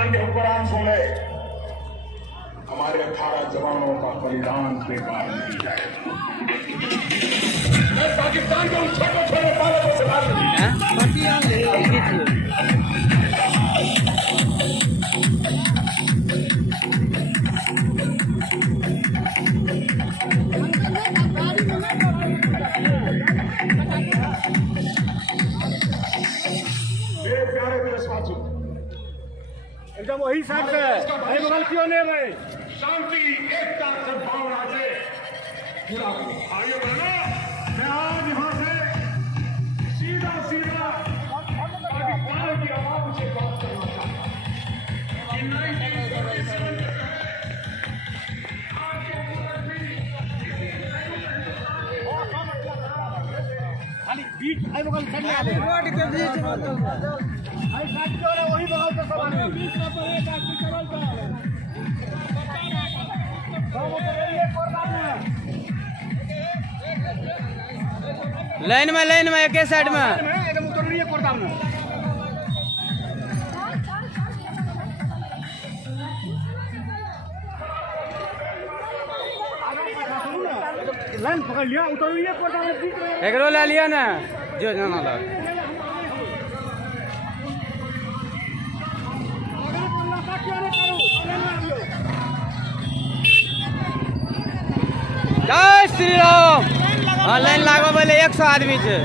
माननीय हुक्मरान सुने, हमारे 18 जवानों का बलिदान बेकार नहीं जाएगा। मैं पाकिस्तान के उन छोटे छोटे बालकों से बात नहीं एकदम वही साइड से बगल क्यों नहीं रहे? शांति एकता सद्भावना से पूरा आगे बढ़ना। मैं आज यहाँ से सीधा पाकिस्तान की आवाम से बात करना चाहता हूँ। 1947 खाली बीच आई बगल से नहीं आते रोड के बीच में तो आई साइड जो है वही बगल से सब आने बीच में पर एक आदमी चल रहा है सब ये कोरदान में लाइन में एक साइड में एकदम उतर रही है कोरदान में। लाइन पकड़ लिया उतर रही है कोरदान में बीच में एक रो ले लिया ना जो जाना लगा जय श्री राम। हाँ लाइन लागो बोले 100 आदमी छे।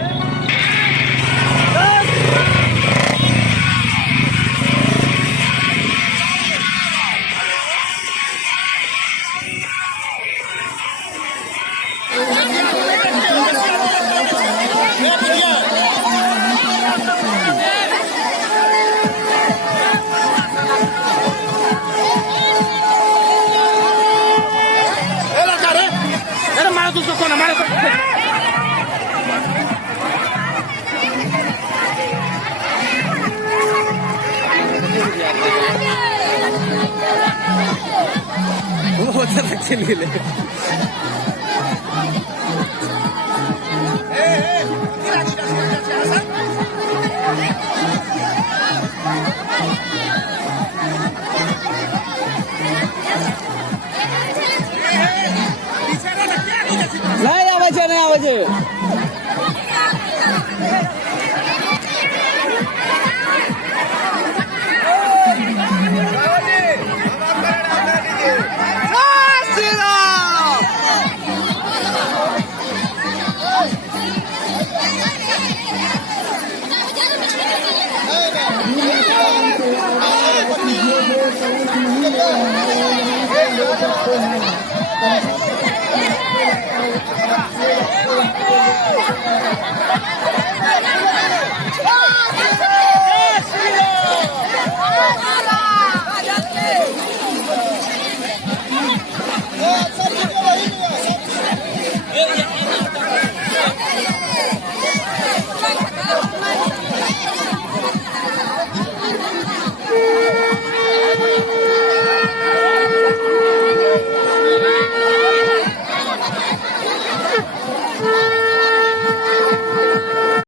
वो चल ले